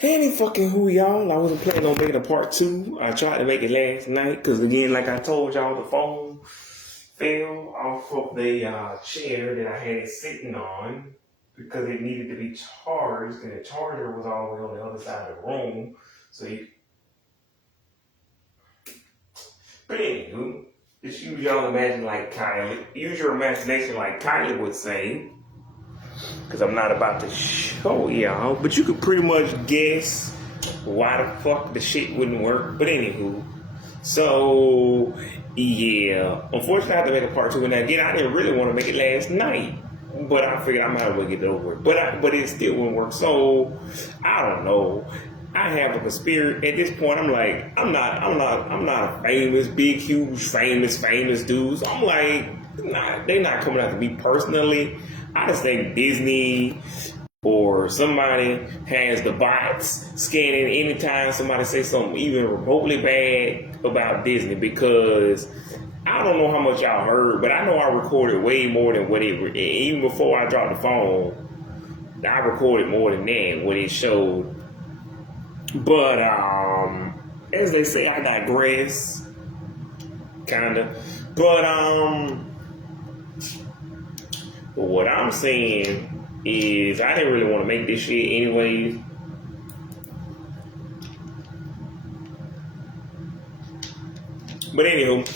Any fucking who y'all. I wasn't planning on making a part two. I tried to make it last night because again, like I told y'all, the phone fell off of the chair that I had it sitting on because it needed to be charged, and the charger was all the way on the other side of the room. So you, but anywho, just use y'all imagine like Kylie. Use your imagination like Kylie would say. Because I'm not about to show y'all, but you could pretty much guess why the fuck the shit wouldn't work. But anywho, so yeah, unfortunately I have to make a part two. And again, I didn't really want to make it last night, but I figured I might as well get it over. But it still wouldn't work. So I don't know. I have a conspiracy at this point. I'm like, I'm not a famous, big, huge, famous dude. So I'm like, nah, they not coming after me personally. I just think Disney or somebody has the bots scanning anytime somebody says something even remotely bad about Disney, because I don't know how much y'all heard, but I know I recorded way more than what it, even before I dropped the phone, I recorded more than that, what it showed. But as they say, I digress, kinda. But what I'm saying is I didn't really want to make this shit anyways. But anywho,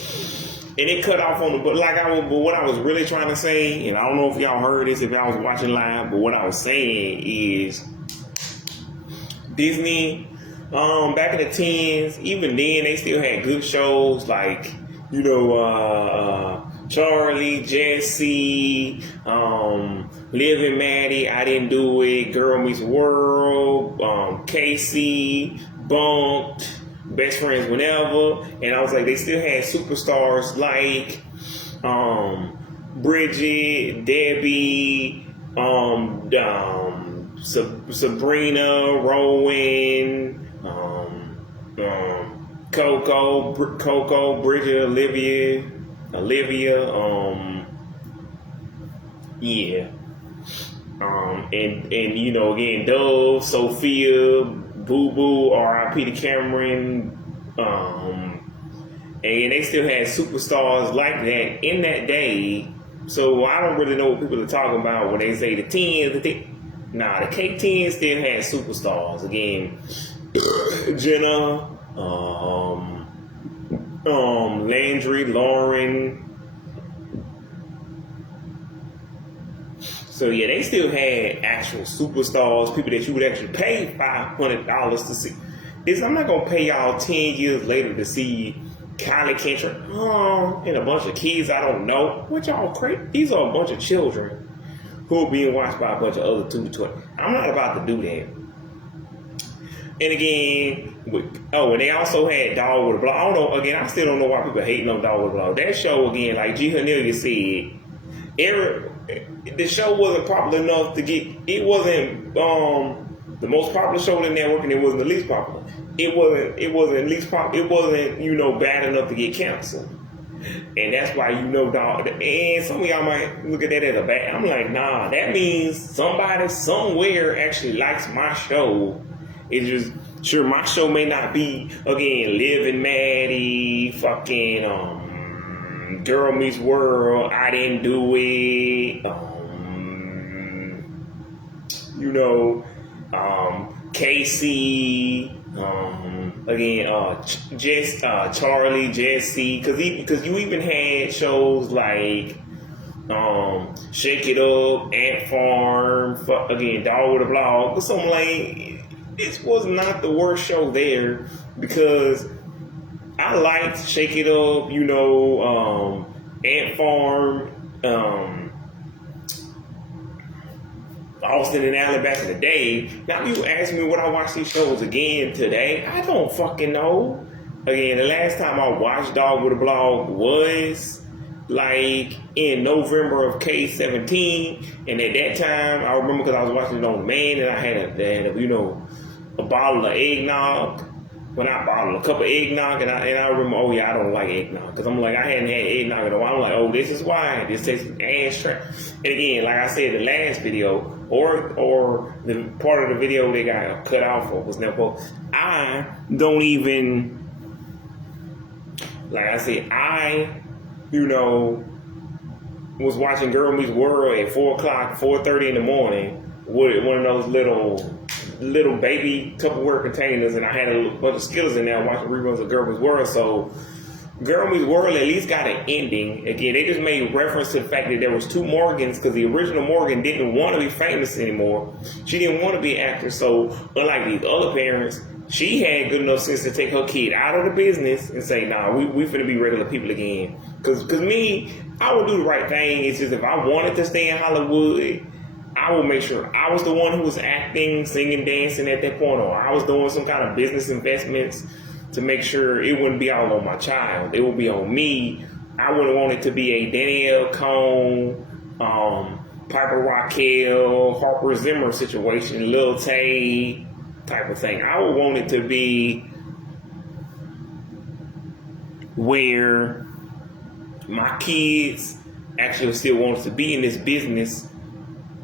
and it cut off on the, but what I was really trying to say, and I don't know if y'all heard this, if y'all was watching live, but what I was saying is Disney, back in the 10s, even then they still had good shows like, Charlie, Jesse, Liv and Maddie, I Didn't Do It, Girl Meets World, Casey, Bumped, Best Friends Whenever, and I was like, they still had superstars like Bridget, Debbie, Sabrina, Rowan, Coco, Bridget, Olivia, yeah. And again, Dove, Sophia, Boo Boo, R.I.P. to Cameron, and they still had superstars like that in that day. So I don't really know what people are talking about when they say the 10s. The K10 still had superstars. Again, Jenna, Landry, Lauren. So yeah, they still had actual superstars, people that you would actually pay $500 to see. I'm not gonna pay y'all 10 years later to see Kylie Kendrick and a bunch of kids I don't know. What y'all crazy? These are a bunch of children who are being watched by a bunch of other 220. I'm not about to do that. And again, and they also had Dog with a Blog. I don't know, again, I still don't know why people hating on Dog with a Blog. That show, again, like G. Cornelia said, the show wasn't popular enough to get, it wasn't the most popular show on the network, and it wasn't the least popular. It wasn't least popular, it wasn't, bad enough to get canceled. And that's why Dog, and some of y'all might look at that as a bad, I'm like, nah, that means somebody somewhere actually likes my show. It's just, sure, my show may not be, again, Liv and Maddie, fucking, Girl Meets World, I Didn't Do It, Casey, again, Charlie, Jesse, because you even had shows like, Shake It Up, Ant Farm, again, Dog with a Blog, something like. This was not the worst show there, because I liked Shake It Up, Ant Farm, Austin and Allen back in the day. Now you ask me would I watch these shows again today? I don't fucking know. Again, the last time I watched Dog with a Blog was like in November of K17, and at that time I remember because I was watching it on demand, and I had a bottle of eggnog, when I bought a cup of eggnog, and I remember, oh yeah, I don't like eggnog, because I'm like, I hadn't had eggnog in a while. I'm like, oh, this is why. This tastes ass trash. And again, like I said, the last video, or the part of the video they got cut off or was never, I don't even, like I said, was watching Girl Meets World at 4 o'clock, 4:30 in the morning with one of those little baby Tupperware containers, and I had a bunch of Skittles in there watching reruns of Girl Meets World. So Girl Meets World at least got an ending. Again, they just made reference to the fact that there was two Morgans, because the original Morgan didn't want to be famous anymore. She didn't want to be an actor. So unlike these other parents, she had good enough sense to take her kid out of the business and say, nah, we finna be regular people again. Cause me, I would do the right thing. It's just if I wanted to stay in Hollywood, I would make sure I was the one who was acting, singing, dancing at that point, or I was doing some kind of business investments to make sure it wouldn't be all on my child. It would be on me. I wouldn't want it to be a Danielle Cohn, Piper Raquel, Harper Zimmer situation, Lil Tay type of thing. I would want it to be where my kids actually still want to be in this business,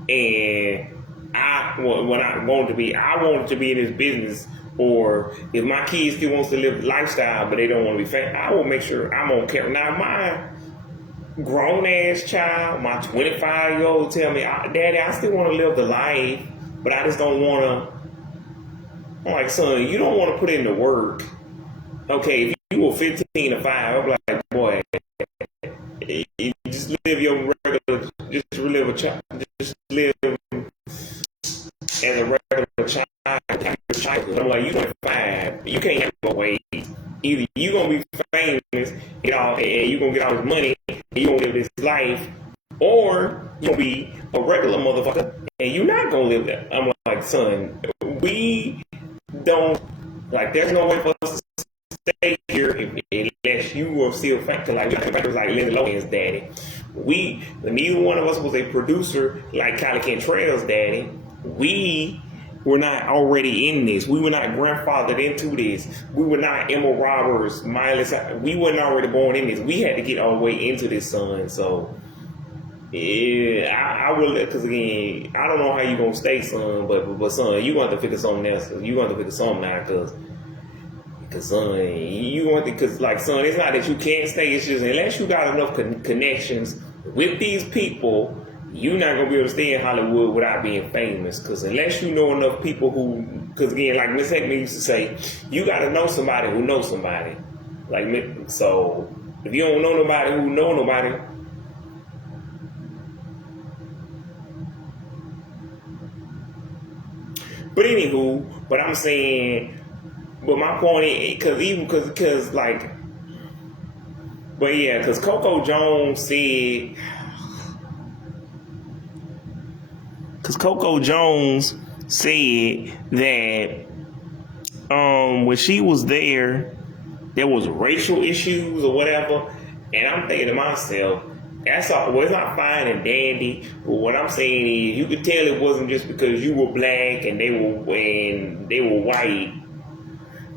and I wanted to be in this business. Or if my kids still wants to live the lifestyle but they don't want to be famous, I will make sure I'm on camera. Now my grown ass child, my 25-year-old tell me, Daddy, I still want to live the life, but I just don't want to. I'm like, son, you don't want to put in the work. Okay, if you were 15 to 5, I'd be like, boy, you just live your regular, just live a child, just live as a regular child. I'm like, you 25, you can't have no ways. Either you gonna be famous, and you gonna get all this money, and you gonna live this life, or you gonna be a regular motherfucker, and you're not gonna live that. I'm like, son, we don't, like, there's no way for us to stay here unless you were still factor like Lindsay Lohan's daddy. Neither one of us was a producer like Kylie Cantrell's daddy. We were not already in this. We were not grandfathered into this. We were not Emma Roberts, Miley Cyrus. We weren't already born in this. We had to get our way into this, son. So, yeah, I will, because again, I don't know how you going to stay, son, but son, you going to have to figure something else. You going to have to figure something out, because son, you want to, because like, son, it's not that you can't stay. It's just unless you got enough connections with these people, you're not going to be able to stay in Hollywood without being famous. Because unless you know enough people who, because again, like Miss Heckman used to say, you got to know somebody who knows somebody. Like, so if you don't know nobody who know nobody, but anywho, but I'm saying, but my point is, because like, but yeah, because Coco Jones said, that when she was there was racial issues or whatever, and I'm thinking to myself, that's all. Well, it's not fine and dandy, but what I'm saying is, you could tell it wasn't just because you were black and they were white.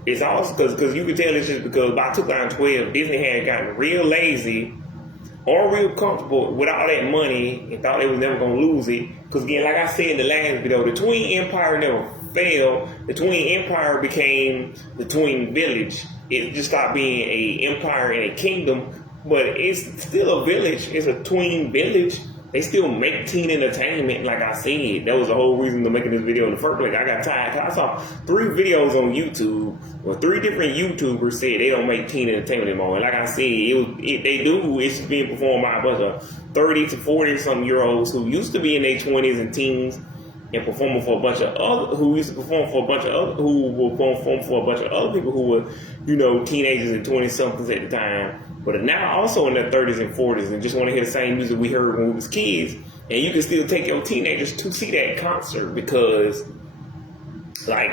It's also because you could tell it's just because by 2012 Disney had gotten real lazy or real comfortable with all that money and thought they was never gonna lose it. Because again, like I said in the last video, the Twin Empire never failed. The Twin Empire became the Twin Village. It just stopped being a empire and a kingdom, but it's still a village. It's a Twin Village. They still make teen entertainment, like I said. That was the whole reason to making this video in the first place. I got tired. I saw 3 videos on YouTube where 3 different YouTubers said they don't make teen entertainment anymore. And like I said, they do. It's being performed by a bunch of 30 to 40 some year olds who used to be in their 20s and teens and performing for a bunch of other, who used to perform for a bunch of other, who were performing for a bunch of other people who were, teenagers and 20 somethings at the time, but are now also in their 30s and 40s and just want to hear the same music we heard when we was kids. And you can still take your teenagers to see that concert because, like,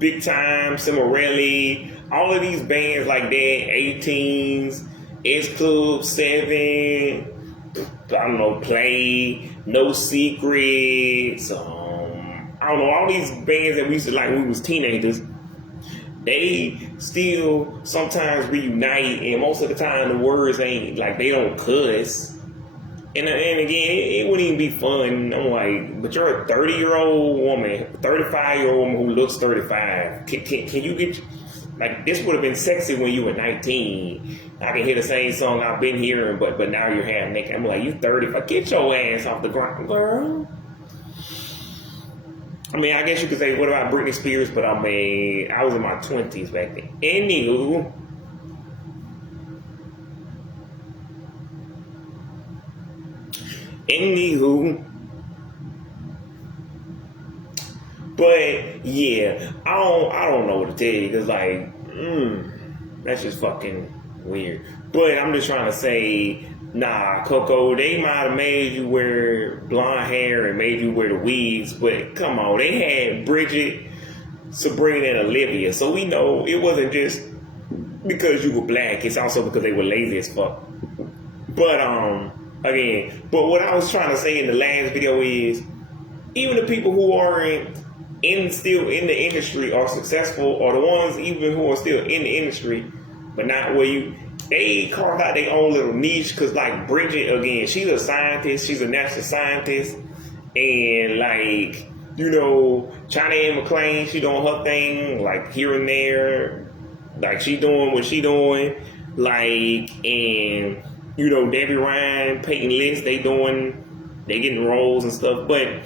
Big Time, Cimarelli, all of these bands like that, 18s, S Club 7, I don't know, Play, No Secrets, I don't know, all these bands that we used to like when we was teenagers, they still sometimes reunite, and most of the time the words ain't like they don't cuss. And again, it wouldn't even be fun. I'm like, but you're a 30-year-old woman, 35-year-old woman who looks 35. Can you get, like, this would have been sexy when you were 19. I can hear the same song I've been hearing, but now you're half naked. I'm like, you 35. Get your ass off the ground, girl. I mean, I guess you could say, what about Britney Spears? But I mean, I was in my 20s back then. Anywho, but yeah, I don't know what to tell you, because like, that's just fucking weird. But I'm just trying to say, nah, Coco, they might have made you wear blonde hair and made you wear the wigs, but come on, they had Bridget, Sabrina, and Olivia, so we know it wasn't just because you were black, it's also because they were lazy as fuck. But again, but what I was trying to say in the last video is, even the people who aren't still in the industry are successful, or the ones even who are still in the industry, but not where they carved out their own little niche. Cause like Bridget, again, she's a scientist, she's a natural scientist, and like, you know, China Anne McClain, she doing her thing, like here and there, like she doing what she doing, like, and you know, Debbie Ryan, Peyton List, they getting roles and stuff. But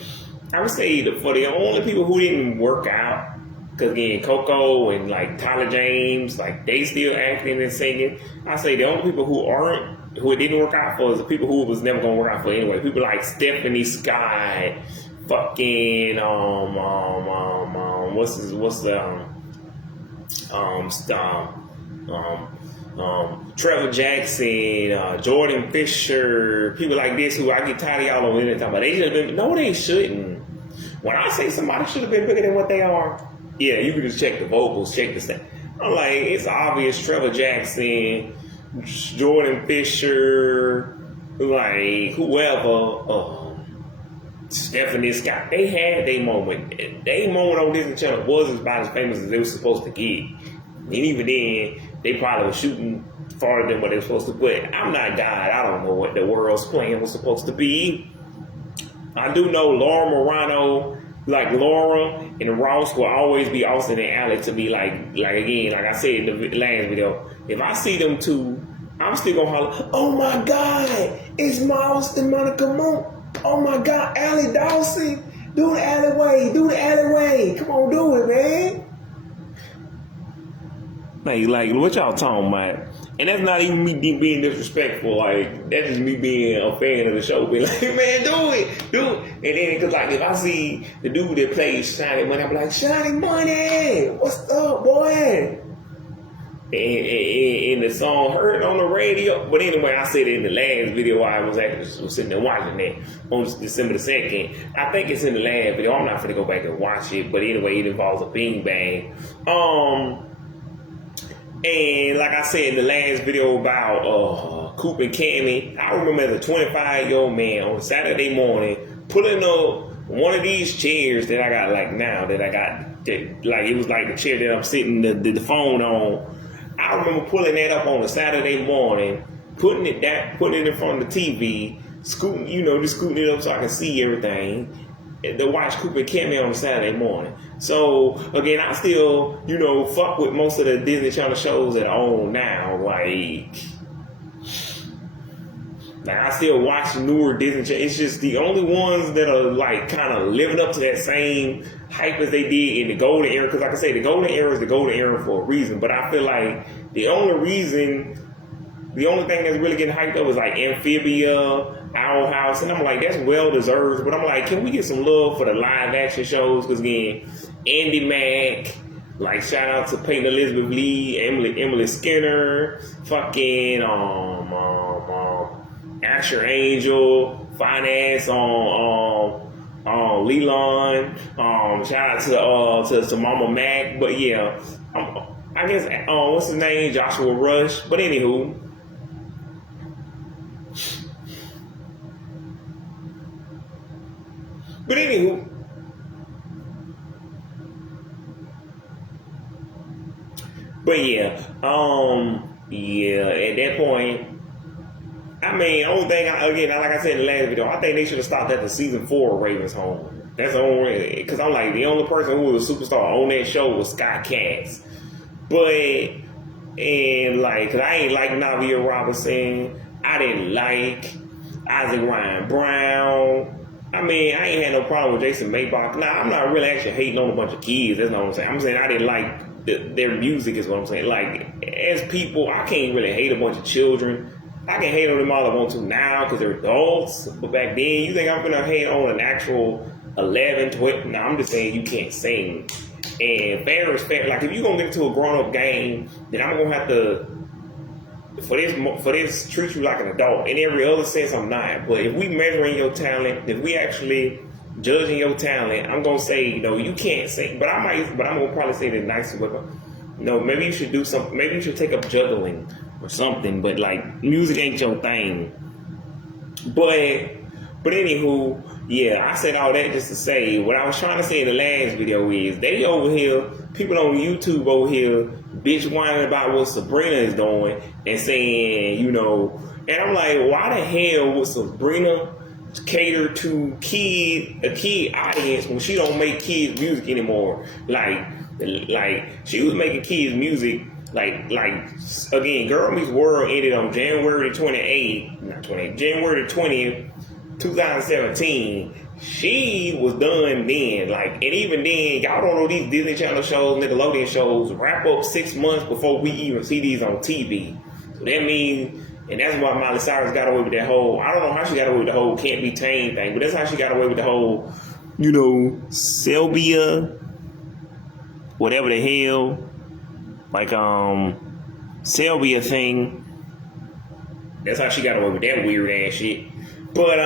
I would say for the only people who didn't work out, because again, Coco and like Tyler James, like they still acting and singing. I say the only people who it didn't work out for is the people who it was never gonna work out for anyway. People like Stephanie Sky, fucking Trevor Jackson, Jordan Fisher, people like this who I get tired of y'all on the internet, but they should have been. No, they shouldn't. When I say somebody should have been bigger than what they are, yeah, you can just check the vocals, check the stat. I'm like, it's obvious. Trevor Jackson, Jordan Fisher, like whoever, Stephanie Scott, they had their moment. Their moment on Disney Channel wasn't about as famous as they were supposed to get. And even then, they probably were shooting farther than what they were supposed to. But I'm not God. I don't know what the world's plan was supposed to be. I do know Laura Morano, like Laura and Ross, will always be Austin and Alex to be like again, like I said in the last video. If I see them two, I'm still gonna holler, oh my God, it's Miles and Monica Moon. Oh my God, Allie Dawson, do the alleyway. Come on, do it, man. Like what y'all talking about? And that's not even me being disrespectful. Like, that's just me being a fan of the show. Be like, man, do it. And then, cause like, if I see the dude that plays Shiny Money, I'm like, Shiny Money, what's up, boy? And the song heard on the radio. But anyway, I said it in the last video I was actually sitting there watching that on December the 2nd. I think it's in the last video. I'm not going to go back and watch it. But anyway, it involves a beanbag. And like I said in the last video about Coop and Cammy, I remember as a 25-year-old man on Saturday morning pulling up one of these chairs that I got like now that I got, that, like it was like the chair that I'm sitting the phone on. I remember pulling that up on a Saturday morning, putting it in front of the TV, scooting it up so I can see everything, to watch Coop and Cammy on Saturday morning. So again, I still, fuck with most of the Disney Channel shows that I own now. Like I still watch newer Disney Channel. It's just the only ones that are like kind of living up to that same hype as they did in the golden era. Because like I say, the golden era is the golden era for a reason. But I feel like the only thing that's really getting hyped up is like Amphibia, Owl House, and I'm like, that's well deserved. But I'm like, can we get some love for the live action shows? Because again, Andy Mack, like shout out to Peyton Elizabeth Lee, Emily Skinner, fucking Asher Angel, Finance on Leland, shout out to Mama Mac. But yeah, I guess what's his name, Joshua Rush. But anywho. But yeah, at that point, I mean, only thing, like I said in the last video, I think they should have stopped at the season 4 of Raven's Home. That's the only, because I'm like, the only person who was a superstar on that show was Scott Katz. But, and like, cause I ain't like Navia Robinson. I didn't like Isaac Ryan Brown. I mean, I ain't had no problem with Jason Maybach. Nah, I'm not really actually hating on a bunch of kids. That's not what I'm saying. I'm saying I didn't like their music is what I'm saying. Like, as people, I can't really hate a bunch of children. I can hate on them all I want to now because they're adults. But back then, you think I'm going to hate on an actual 11, 12? No, I'm just saying you can't sing. And fair is fair. Like, if you're going to get into a grown-up game, then I'm going to have to, for this, treat you like an adult. In every other sense, I'm not. But if we measuring your talent, if we actually judging your talent, I'm going to say, you can't sing. But I'm going to probably say the nicest way. Maybe you should do something. Maybe you should take up juggling or something. But, like, music ain't your thing. But anywho, yeah, I said all that just to say, what I was trying to say in the last video is, they over here, people on YouTube over here, bitch whining about what Sabrina is doing and saying, and I'm like, why the hell would Sabrina cater to a kid audience when she don't make kids music anymore? Like she was making kids music, like again, Girl Meets World ended on January 20th, 2017. She was done then, and even then, y'all don't know these Disney Channel shows, Nickelodeon shows wrap up 6 months before we even see these on TV. So that means, and that's why Miley Cyrus got away with that whole, I don't know how she got away with the whole can't be tamed thing, but that's how she got away with the whole, Selbia, whatever the hell, Selbia thing. That's how she got away with that weird ass shit. But,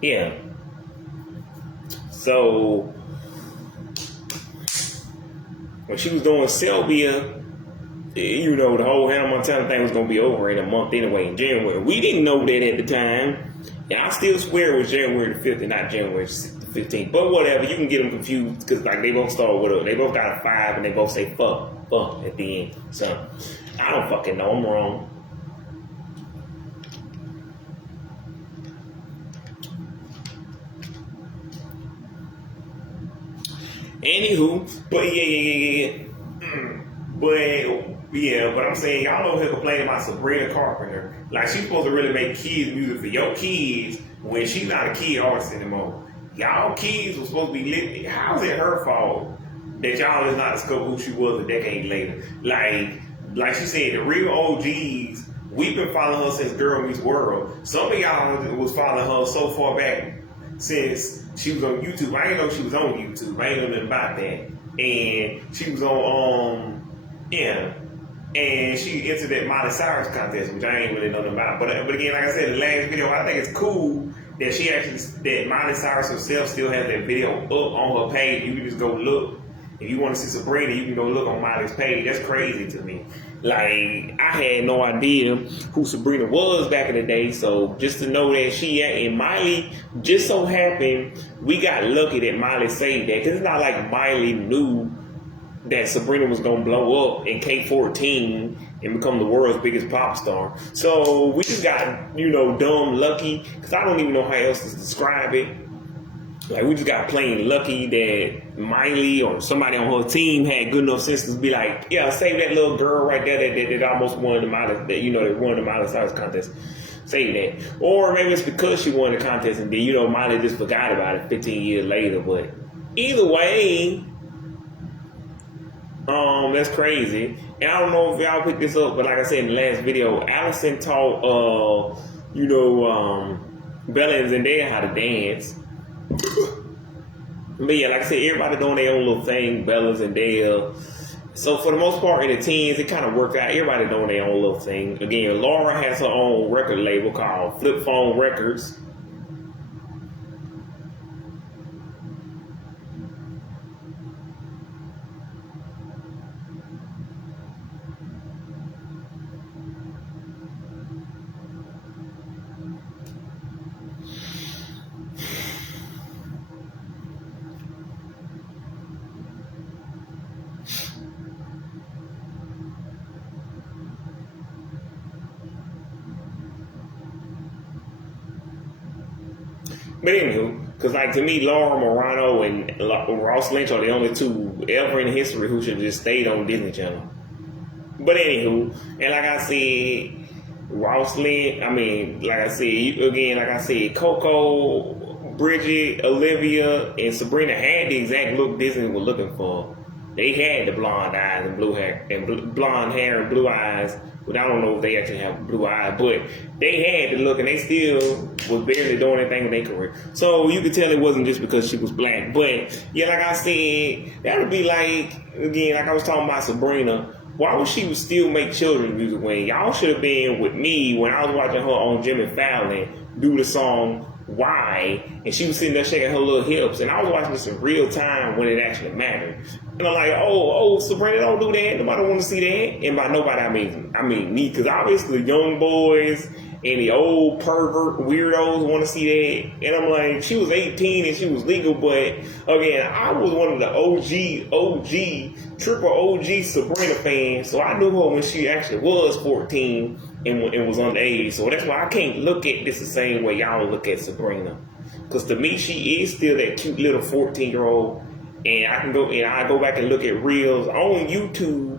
yeah. So, when she was doing Selbia, the whole Hannah Montana thing was going to be over in a month anyway, in January. We didn't know that at the time. And I still swear it was January the 5th and not January the 15th. But whatever, you can get them confused because, they both start with they both got a 5 and they both say fuck at the end. So, I don't fucking know. I'm wrong. Anywho, but I'm saying y'all over here complaining about Sabrina Carpenter. Like, she's supposed to really make kids music for your kids when she's not a kid artist anymore. Y'all kids were supposed to be living. How is it her fault that y'all is not discover who she was a decade later? Like she said, the real OGs, we've been following her since Girl Meets World. Some of y'all was following her so far back since she was on YouTube. I didn't know she was on YouTube. I ain't know nothing about that. And she was on, and she entered that Miley Cyrus contest, which I ain't really know nothing about. But again, like I said in the last video, I think it's cool that that Miley Cyrus herself still has that video up on her page. You can just go look. If you want to see Sabrina, you can go look on Miley's page. That's crazy to me. I had no idea who Sabrina was back in the day. So just to know that and Miley, just so happened, we got lucky that Miley saved that. Because it's not like Miley knew that Sabrina was going to blow up in K-14 and become the world's biggest pop star. So we just got, dumb lucky. Because I don't even know how else to describe it. We just got plain lucky that Miley or somebody on her team had good enough sense to be like, yeah, save that little girl right there that almost won the Miley, that won the Miley Cyrus contest. Save that. Or maybe it's because she won the contest and then, Miley just forgot about it 15 years later. But either way, that's crazy. And I don't know if y'all picked this up, but like I said in the last video, Allison taught, Bella and Zendaya how to dance. But yeah, like I said, everybody doing their own little thing, Bella's and Dale. So for the most part, in the teens, it kind of worked out. Everybody doing their own little thing. Again, Laura has her own record label called Flip Phone Records. But anywho, because like to me, Laura Morano and Ross Lynch are the only two ever in history who should have just stayed on Disney Channel. But anywho, and like I said, Ross Lynch, like I said, Coco, Bridget, Olivia, and Sabrina had the exact look Disney was looking for. They had the blonde eyes and blue hair and blonde hair and blue eyes. But I don't know if they actually have blue eyes, but they had the look and they still was barely doing anything in their career. So you could tell it wasn't just because she was black. But yeah, like I said, that would be like, again, like I was talking about Sabrina. Why would she still make children's music when y'all should have been with me when I was watching her on Jimmy Fallon do the song Why, and she was sitting there shaking her little hips, and I was watching this in real time when it actually mattered. And I'm like, oh, Sabrina, don't do that. Nobody want to see that. And by nobody, I mean me, because obviously the young boys and the old pervert weirdos want to see that. And I'm like, she was 18 and she was legal, but again, I was one of the triple OG Sabrina fans, so I knew her when she actually was 14 and was underage. So that's why I can't look at this the same way y'all look at Sabrina. Because to me, she is still that cute little 14-year-old. And I go back and look at reels on YouTube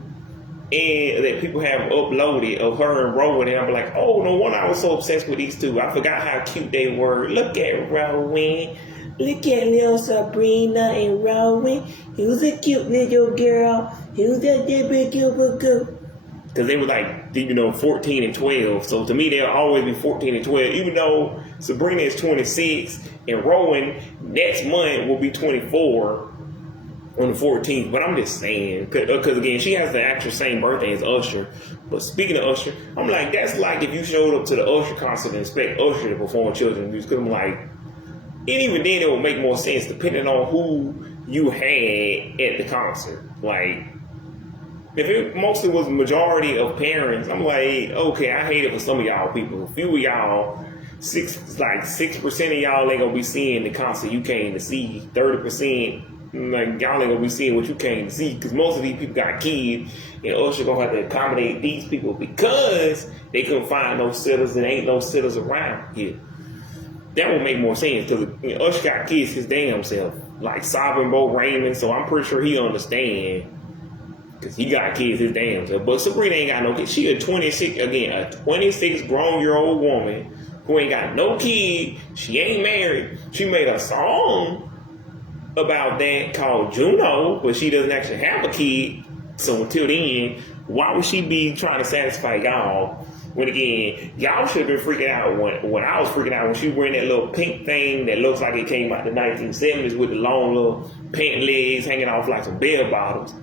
and that people have uploaded of her and Rowan, and I'm like, oh, no wonder I was so obsessed with these two. I forgot how cute they were. Look at Rowan. Look at little Sabrina and Rowan. He was a cute little girl. He was a big girl. Because they were like, 14 and 12. So to me, they'll always be 14 and 12. Even though Sabrina is 26 and Rowan next month will be 24 on the 14th. But I'm just saying, because again, she has the actual same birthday as Usher. But speaking of Usher, I'm like, that's like if you showed up to the Usher concert and expect Usher to perform children's music. Because I'm like, and even then it would make more sense depending on who you had at the concert. Like, if it mostly was a majority of parents, I'm like, okay, I hate it for some of y'all people. A few of y'all, 6% of y'all ain't gonna be seeing the concert you came to see. 30%, like, y'all ain't gonna be seeing what you came to see. Because most of these people got kids, and Usher gonna have to accommodate these people because they couldn't find no sitters and ain't no sitters around here. That would make more sense because Usher got kids his damn self, like Sovereign Bo Raymond. So I'm pretty sure he understand because he got kids his damn self. But Sabrina ain't got no kids. She a 26 grown-year-old woman who ain't got no kid. She ain't married. She made a song about that called Juno, but she doesn't actually have a kid. So until then, why would she be trying to satisfy y'all? When again, y'all should have been freaking out when I was freaking out when she was wearing that little pink thing that looks like it came out the 1970s with the long little pant legs hanging off like some bell bottoms.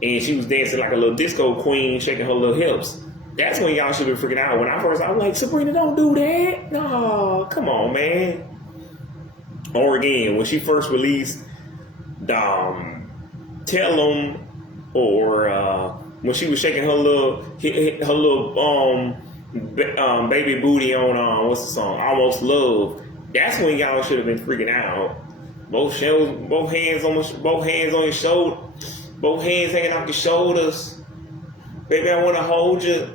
And she was dancing like a little disco queen, shaking her little hips. That's when y'all should have been freaking out. When I was like, Sabrina, don't do that. No, come on, man. Or again, when she first released Tell 'Em, or when she was shaking her little baby booty on what's the song? Almost Love. That's when y'all should have been freaking out. Both hands on your shoulder, both hands hanging off your shoulders. Baby, I want to hold you.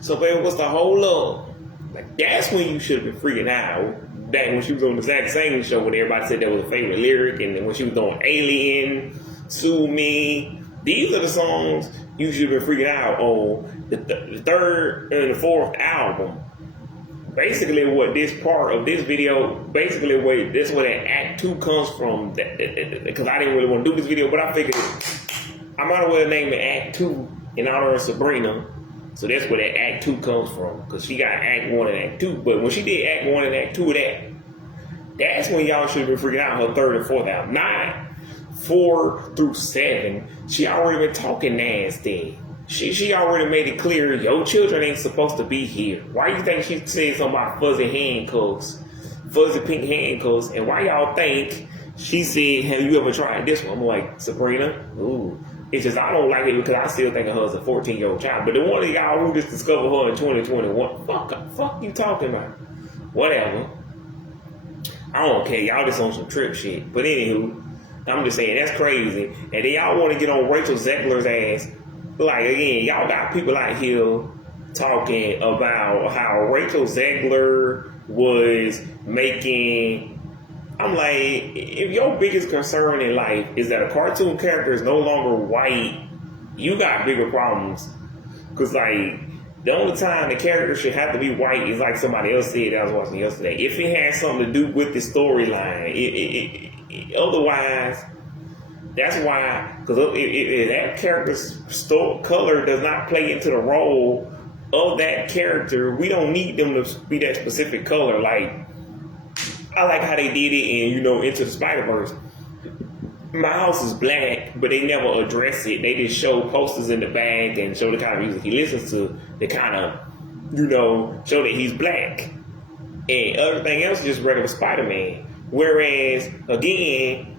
So baby, what's the hold up? Like, that's when you should have been freaking out. Back when she was on the Zach Singing show when everybody said that was a favorite lyric, and then when she was on Alien, Sue Me. These are the songs you should have been freaking out on the third and the fourth album. Basically, what this part of this video, this is where that Act 2 comes from. Because I didn't really want to do this video, but I figured I might as well name it Act 2 in honor of Sabrina. So that's where that Act 2 comes from. Because she got Act 1 and Act 2. But when she did Act 1 and Act 2 of that's when y'all should have been freaking out her third and fourth album. 4 through 7, she already been talking nasty. She already made it clear, your children ain't supposed to be here. Why you think she said something about fuzzy pink handcuffs? And why y'all think she said, have you ever tried this one? I'm like, Sabrina, ooh. It's just I don't like it because I still think of her as a 14-year-old child. But the one of y'all who just discovered her in 2021, fuck you talking about? Whatever. I don't care. Y'all just on some trip shit. But anywho, I'm just saying, that's crazy. And then y'all want to get on Rachel Zegler's ass. Like, again, y'all got people out here talking about how Rachel Zegler was making I'm like, if your biggest concern in life is that a cartoon character is no longer white, you got bigger problems. Because, like, the only time the character should have to be white is like somebody else said that I was watching yesterday. If it has something to do with the storyline. Otherwise, that's why, because if that character's color does not play into the role of that character, we don't need them to be that specific color. Like, I like how they did it in, Into the Spider-Verse. Miles is black, but they never address it. They just show posters in the back and show the kind of music he listens to. They kind of, show that he's black. And everything else is just regular Spider-Man. Whereas, again,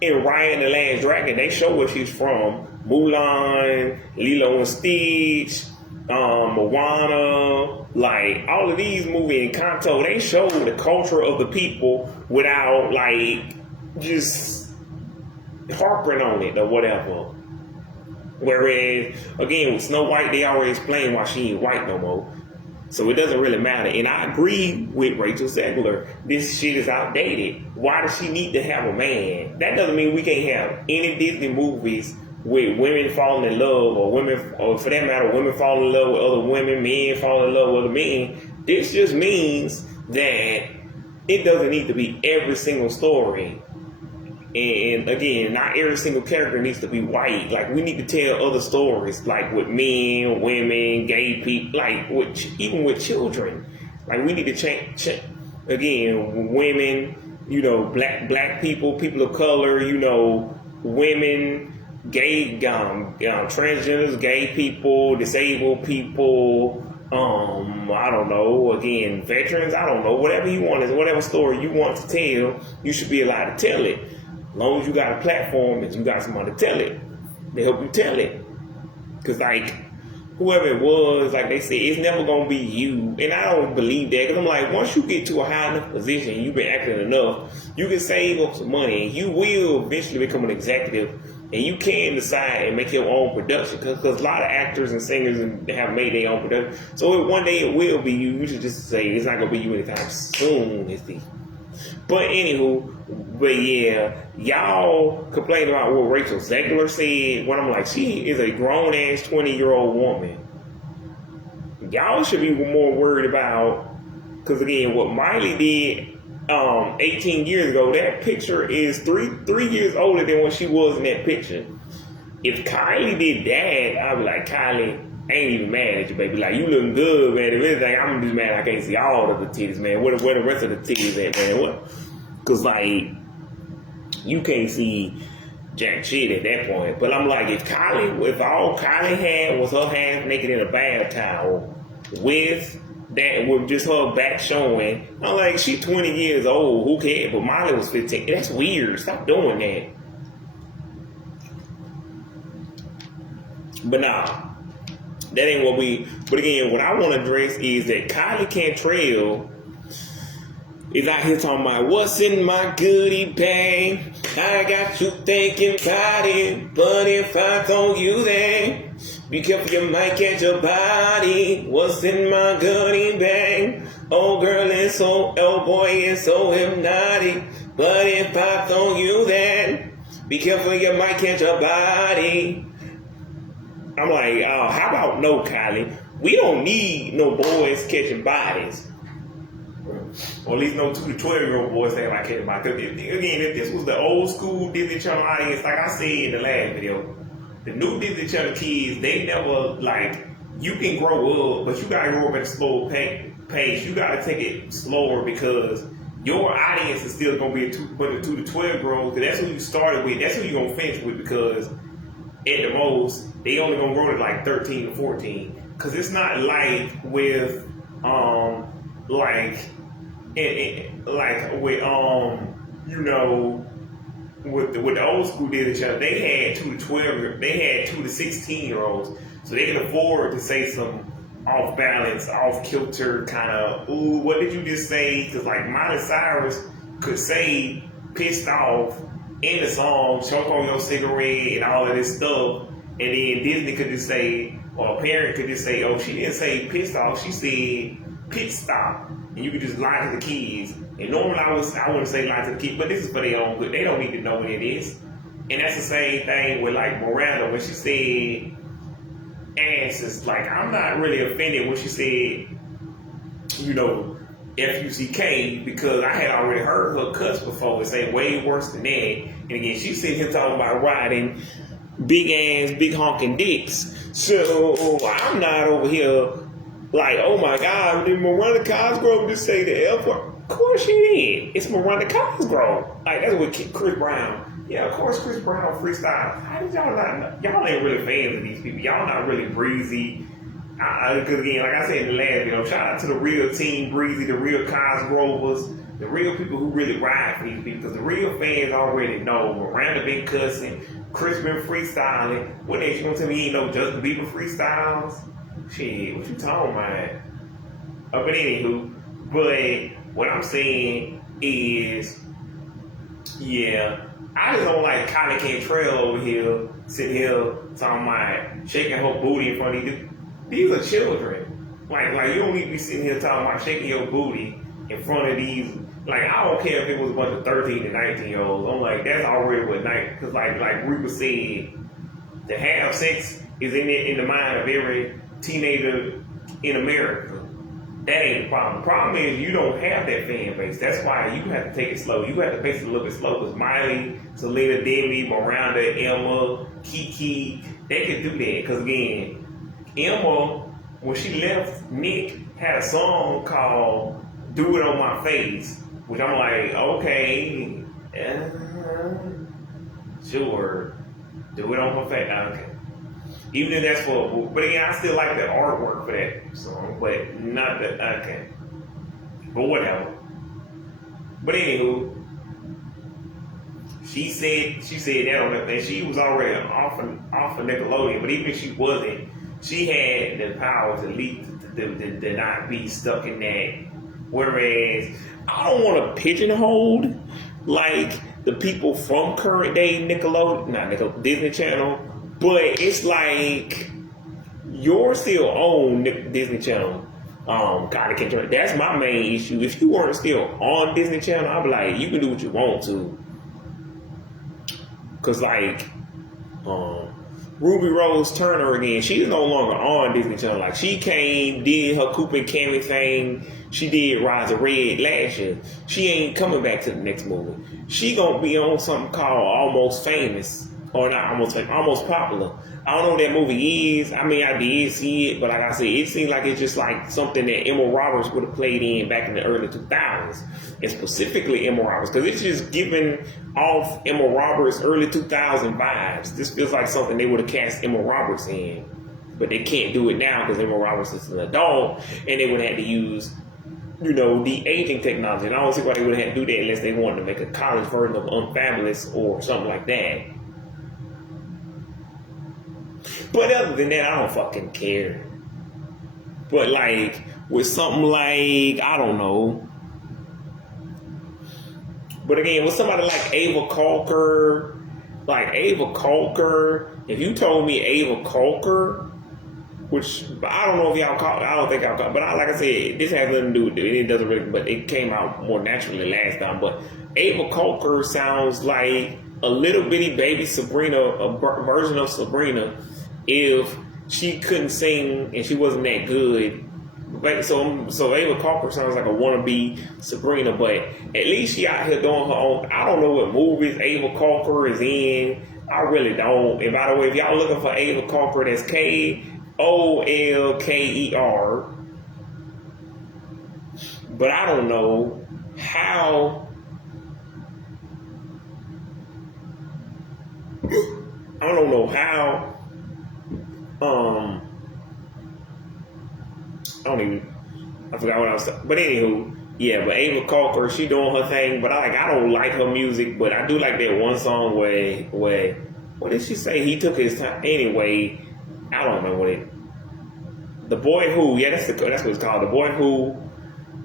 in Raya and the Last Dragon, they show where she's from. Mulan, Lilo and Stitch, Moana, like all of these movies, and Kanto, they show the culture of the people without like just harping on it or whatever. Whereas, again, with Snow White, they already explained why she ain't white no more. So it doesn't really matter. And I agree with Rachel Zegler. This shit is outdated. Why does she need to have a man? That doesn't mean we can't have any Disney movies with women falling in love, or for that matter, women falling in love with other women, men falling in love with other men. This just means that it doesn't need to be every single story. And again, not every single character needs to be white. Like, we need to tell other stories, like with men, women, gay people, like even with children. Like, we need to change again, women, black people, people of color, women, gay, transgenders, gay people, disabled people, I don't know, again, veterans, I don't know, whatever you want, whatever story you want to tell, you should be allowed to tell it. As long as you got a platform and you got somebody to tell it, they help you tell it. Because, like, whoever it was, like they said, it's never going to be you. And I don't believe that. Because I'm like, once you get to a high enough position, you've been acting enough, you can save up some money. And you will eventually become an executive. And you can decide and make your own production. Because a lot of actors and singers have made their own production. So one day it will be you. You should just say it's not going to be you anytime soon. But anywho, yeah, y'all complain about what Rachel Zegler said when I'm like, she is a grown-ass 20-year-old woman. Y'all should be more worried about, because again, what Miley did 18 years ago, that picture is three years older than what she was in that picture. If Kylie did that, I'd be like, Kylie, I ain't even mad at you, baby. Like, you looking good, man. If anything, I'm just mad I can't see all of the titties, man. Where the rest of the titties at, man? What? Because, like, you can't see jack shit at that point. But I'm like, if all Kylie had was her half naked in a bath towel with just her back showing, I'm like, she 20 years old. Who cares? But Miley was 15. That's weird. Stop doing that. But nah. That ain't what but again, what I want to address is that Kylie Cantrell is out here talking about what's in my goodie bag. I got you thinking about it, but if I told you that, be careful, you might catch a body. What's in my goodie bag? Oh girl, oh boy, it's so hypnotic. But if I told you that, be careful, you might catch a body. I'm like, how about no, Kylie? We don't need no boys catching bodies. Or at least no 2 to 12-year-old boys saying like catching bodies. Again, if this was the old school Disney Channel audience, like I said in the last video, the new Disney Channel kids, they never, like, you can grow up, but you gotta grow up at a slow pace. You gotta take it slower because your audience is still gonna be the 2 to 12-year-olds, because that's who you started with. That's who you're gonna finish with, because at the most, they only gonna grow to like 13 or 14. Cause it's not like with with the old school Disney Channel, they had 2 to 12, they had 2 to 16-year-olds, so they can afford to say some off balance, off kilter kind of, ooh, what did you just say? Cause like Miley Cyrus could say pissed off in the song, choke on your cigarette and all of this stuff, and then Disney could just say, or a parent could just say, oh, she didn't say pissed off, she said pit stop, and you could just lie to the kids, And normally I wouldn't say lie to the kids, but this is for their own good. They don't need to know what it is. And that's the same thing with like Miranda when she said ass. It's like I'm not really offended when she said, you know, F-U-C-K, because I had already heard her cuss before and say way worse than that. And again, she's sitting here talking about riding big ass, big honking dicks. So I'm not over here like, oh my God, did Miranda Cosgrove just say the F word? Of course she did. It's Miranda Cosgrove. Like, that's what Chris Brown. Yeah, of course Chris Brown freestyle. How did y'all not know? Y'all ain't really fans of these people. Y'all not really Breezy. Because again, like I said in the last video, shout out to the real team Breezy, the real Cosgrovers, the real people who really ride for these people. Because the real fans already know Miranda been cussing, Chris been freestyling. What else you gonna tell me? You ain't know Justin Bieber freestyles? Shit, what you talking about? But anywho, but what I'm saying is, yeah, I just don't like Kylie Cantrell over here, sitting here talking about shaking her booty in front of you. These are children. Like you don't need to be sitting here talking about shaking your booty in front of these. Like, I don't care if it was a bunch of 13 and 19-year-olds. I'm like, that's already what night. Because like Reba said, to have sex is in the mind of every teenager in America. That ain't the problem. The problem is you don't have that fan base. That's why you have to take it slow. You have to pace it a little bit slow. Because Miley, Selena, Demi, Miranda, Emma, Kiki, they could do that. Because again, Emma, when she left Nick, had a song called "Do It on My Face," which I'm like, okay, sure, do it on my face. Okay. Even if that's for, but again, I still like the artwork for that song, but not the, okay. But whatever. But anywho, she said that on that thing. She was already off of Nickelodeon, but even if she wasn't, she had the power to lead, to not be stuck in that. Whereas, I don't want to pigeonhole like the people from current day Nickelodeon, Disney Channel, but it's like you're still on Disney Channel. Kylie Cantrell. That's my main issue. If you weren't still on Disney Channel, I'd be like, you can do what you want to. Cause like, Ruby Rose Turner again, she's no longer on Disney Channel. Like, she came, did her Coop and Cammy thing. She did Rise of Red last year. She ain't coming back to the next movie. She gonna be on something called Almost Famous. Or not Almost Famous, Almost Popular. I don't know what that movie is. I mean, I did see it, but like I said, it seemed like it's just like something that Emma Roberts would have played in back in the early 2000s. And specifically Emma Roberts, because it's just giving off Emma Roberts early 2000 vibes. This feels like something they would have cast Emma Roberts in. But they can't do it now because Emma Roberts is an adult, and they would have had to use, you know, the aging technology. And I don't see why they would have had to do that unless they wanted to make a college version of Unfabulous or something like that. But other than that, I don't fucking care. But like, with something like, I don't know. But again, with somebody like Ava Calker, if you told me Ava Calker, which I don't know if y'all call, I don't think I'll call, but like I said, this has nothing to do with it. It doesn't really, but it came out more naturally last time. But Ava Calker sounds like a little bitty baby Sabrina, a version of Sabrina, if she couldn't sing and she wasn't that good. So Ava Calker sounds like a wannabe Sabrina, but at least she out here doing her own. I don't know what movies Ava Calker is in. I really don't. And by the way, if y'all looking for Ava Calker, that's Kolker. But I don't know how. I don't know how. I forgot what I was saying. But anywho, yeah, but Ava Calker, she doing her thing, but I don't like her music, but I do like that one song where what did she say? He took his time. Anyway, I don't remember what it. The Boy Who, yeah, that's what it's called. The Boy Who,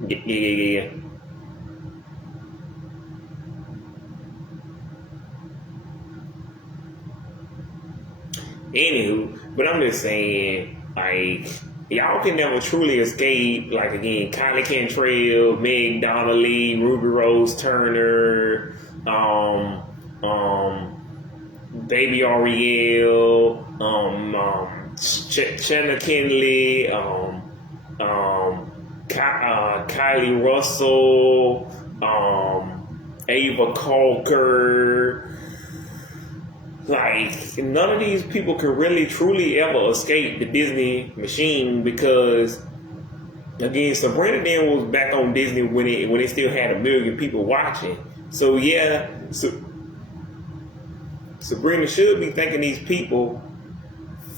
yeah. Anywho, but I'm just saying, like, y'all can never truly escape, like, again, Kylie Cantrell, Meg Donnelly, Ruby Rose Turner, Baby Ariel, Chenna Kinley, Kylie Russell, Ava Coker. Like, none of these people can really truly ever escape the Disney machine because, again, Sabrina then was back on Disney when it still had 1 million people watching. So yeah, Sabrina should be thanking these people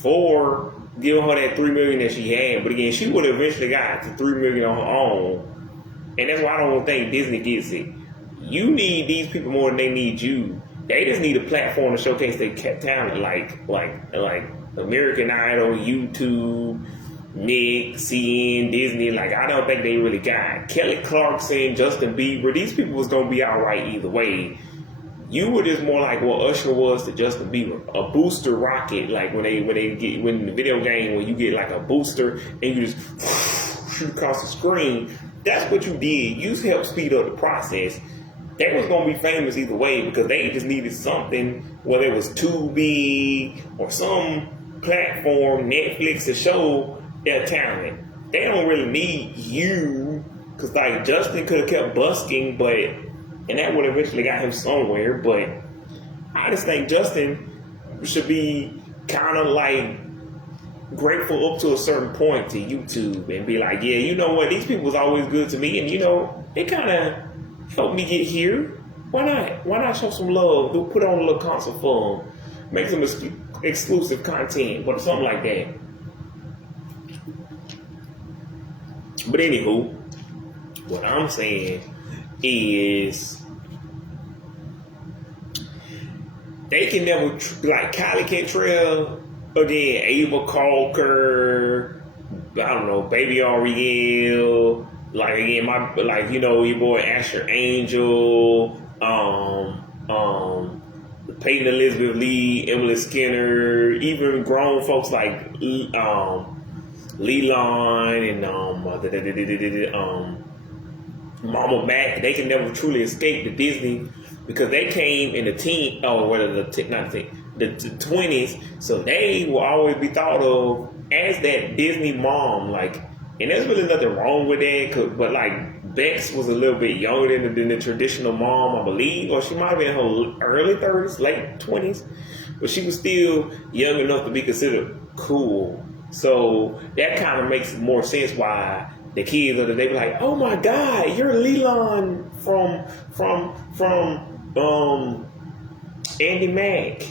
for giving her that 3 million that she had. But again, she would have eventually got to 3 million on her own. And that's why I don't think Disney gets it. You need these people more than they need you. They just need a platform to showcase their talent, like American Idol, YouTube, Nick, CN, Disney. Like, I don't think they really got Kelly Clarkson, Justin Bieber. These people was gonna be alright either way. You were just more like what Usher was to Justin Bieber, a booster rocket. Like when the video game when you get like a booster and you just shoot across the screen. That's what you did. You helped speed up the process. They was gonna be famous either way because they just needed something, whether it was Tubi or some platform, Netflix, to show their talent. They don't really need you because like Justin could have kept busking, and that would have eventually got him somewhere. But I just think Justin should be kind of like grateful up to a certain point to YouTube and be like, yeah, you know what, these people was always good to me, and you know, they kind of helped me get here. Why not? Why not show some love? Do put on a little concert for them, make some exclusive content, or something like that. But anywho, what I'm saying is they can never like Kylie Cantrell, again, Ava Coker, I don't know, Baby Ariel, like again, you know, your boy Asher Angel, Peyton Elizabeth Lee, Emily Skinner, even grown folks like Leland and Mama Mac. They can never truly escape the Disney because they came in the 20s, so they will always be thought of as that Disney mom. Like, and there's really nothing wrong with that, but like Bex was a little bit younger than the traditional mom, I believe, or she might have been in her early 30s, late 20s, but she was still young enough to be considered cool. So that kind of makes more sense why the kids of the day be like, oh my God, you're Leland from Andy Mack.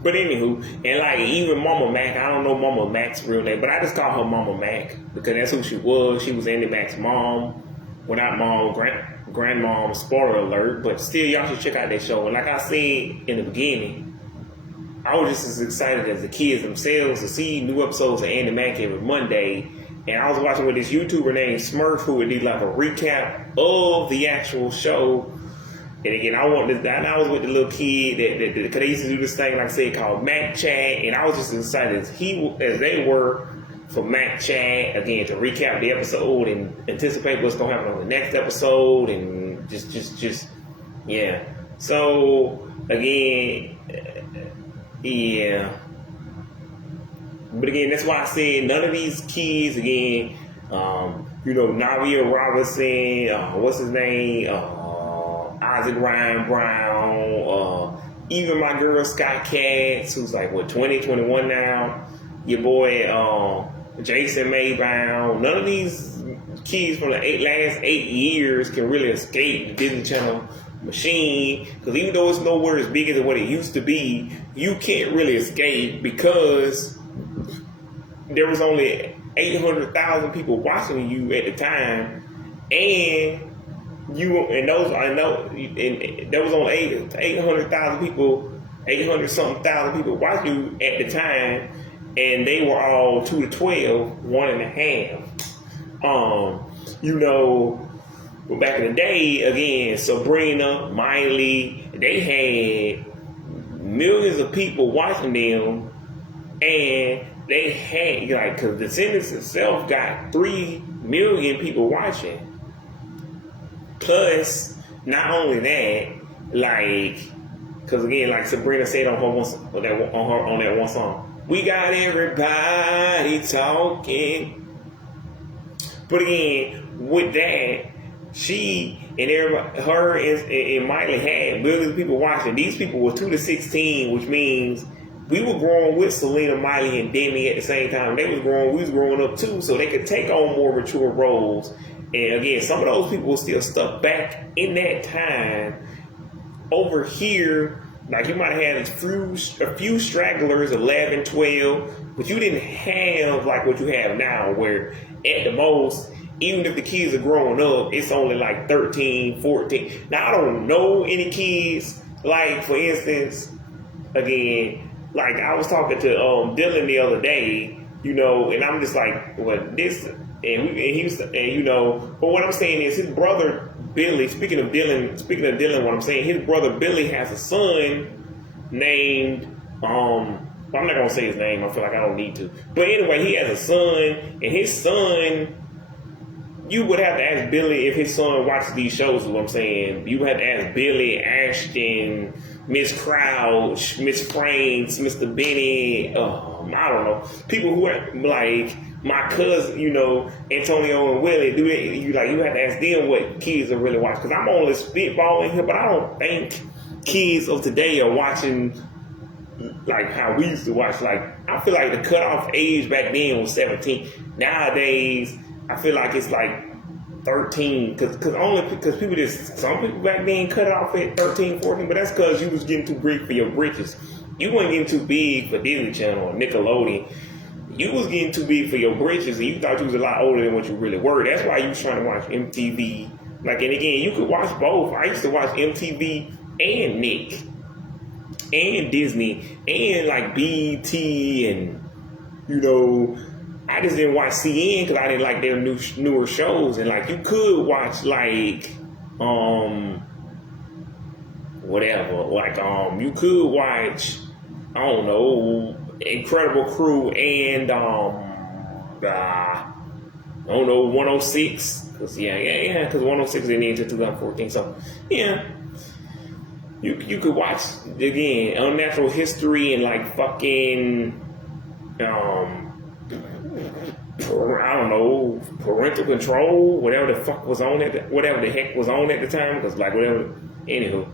But anywho, and like even Mama Mac, I don't know Mama Mac's real name, but I just call her Mama Mac because that's who she was. She was Andy Mac's mom. Well, not mom, grandmom, spoiler alert, but still y'all should check out that show. And like I said in the beginning, I was just as excited as the kids themselves to see new episodes of Andy Mac every Monday. And I was watching with this YouTuber named Smurf who would do like a recap of the actual show. And again, I was with the little kid that because they used to do this thing, like I said, called Mac Chat, and I was just as excited as they were for Mac Chat, again, to recap the episode and anticipate what's going to happen on the next episode, and just yeah. So again, yeah. But again, that's why I said none of these kids, again, you know, Navia Robinson, what's his name, Isaac Ryan Brown, even my girl Sky Katz, who's like, 20, 21 now, your boy Jason Maybound, none of these kids from the last 8 years can really escape the Disney Channel machine. Because even though it's nowhere as big as what it used to be, you can't really escape because there was only 800,000 people watching you at the time, and there was only 800,000 people, 800 something thousand people watching you at the time, and they were all 2 to 12, 1.5. Back in the day, again, Sabrina, Miley, they had millions of people watching them, and they had, because the sentence itself got 3 million people watching. Plus, not only that, because again, like Sabrina said on that one song, we got everybody talking. But again, with that, she and everybody, her and Miley had millions of people watching. These people were 2 to 16, which means we were growing with Selena, Miley, and Demi at the same time. We was growing up too, so they could take on more mature roles. And again, some of those people were still stuck back in that time. Over here, you might have had a few stragglers, 11, 12, but you didn't have what you have now, where at the most, even if the kids are growing up, it's only 13, 14. Now, I don't know any kids, for instance, again, I was talking to Dylan the other day, and I'm just this, and but what I'm saying is his brother Billy, speaking of Dylan, what I'm saying, his brother Billy has a son named, I'm not going to say his name, I feel like I don't need to. But anyway, he has a son, and his son, you would have to ask Billy if his son watches these shows, is what I'm saying. You would have to ask Billy, Ashton, Miss Crouch, Miss Frames, Mr. Benny, I don't know. People who are my cousin, Antonio and Willie, you have to ask them what kids are really watching. Because I'm only spitballing here, but I don't think kids of today are watching how we used to watch. I feel like the cutoff age back then was 17. Nowadays, I feel like it's 13, because some people back then cut it off at 13, 14, but that's because you was getting too big for your britches. You weren't getting too big for Disney Channel or Nickelodeon. You was getting too big for your britches, and you thought you was a lot older than what you really were. That's why you was trying to watch MTV. And again, you could watch both. I used to watch MTV and Nick and Disney and BET, and I just didn't watch CN because I didn't like their newer shows. And you could watch you could watch, I don't know, Incredible Crew and I don't know, 106. Because 106 didn't end until 2014. So yeah, you could watch again Unnatural History and fucking I don't know, Parental Control, whatever the heck was on at the time, because whatever, anywho.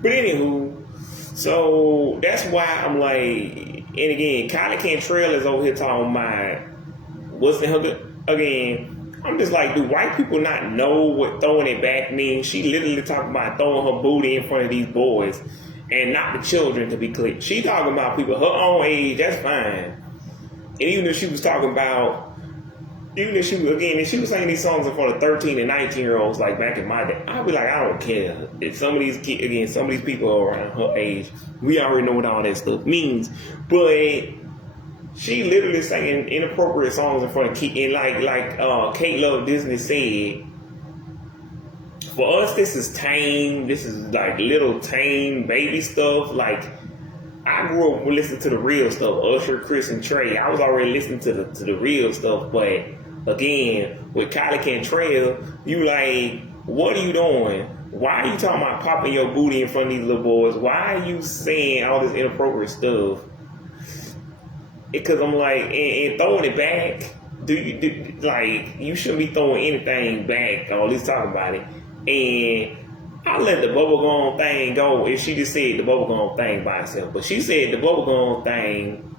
But anywho, so that's why I'm and again, Kylie Cantrell is over here talking about what's the hell again. I'm just do white people not know what throwing it back means? She literally talking about throwing her booty in front of these boys. And not the children, to be clear. She talking about people her own age, that's fine. And even if she was talking about, if she was singing these songs in front of 13 and 19-year-olds back in my day, I'd be I don't care. If some of these kids, some of these people are around her age, we already know what all that stuff means. But she literally singing inappropriate songs in front of kids, and Kate Love Disney said, for us, this is tame. This is little tame baby stuff. I grew up listening to the real stuff. Usher, Chris, and Trey. I was already listening to the real stuff. But again, with Kylie Cantrell, you what are you doing? Why are you talking about popping your booty in front of these little boys? Why are you saying all this inappropriate stuff? Because I'm and throwing it back. You shouldn't be throwing anything back, or at least talking about it. And I let the bubblegum thing go if she just said the bubblegum thing by herself. But she said the bubblegum thing,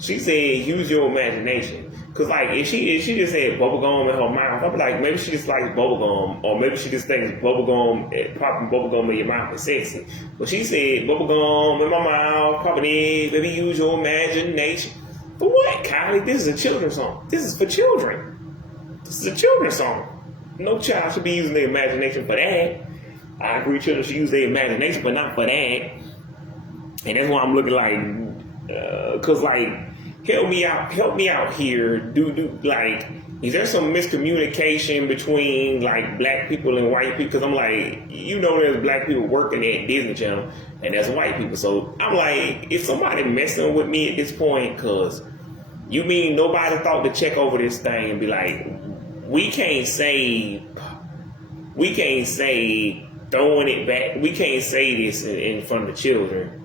she said use your imagination. Cause like if she just had bubblegum in her mouth, I'd be like, maybe she just likes bubblegum, or maybe she just thinks bubblegum, popping bubblegum in your mouth is sexy. But she said bubblegum in my mouth, popping eggs, maybe use your imagination. For what, Kylie? This is a children's song. This is for children. This is a children's song. No child should be using their imagination for that. I agree, children should use their imagination, but not for that. And that's why I'm looking like, cause like, help me out here. Like, is there some miscommunication between like black people and white people? Cause I'm like, there's black people working at Disney Channel, and there's white people. So I'm like, is somebody messing with me at this point? Cause you mean nobody thought to check over this thing and be like, we can't say throwing it back. We can't say this in front of the children.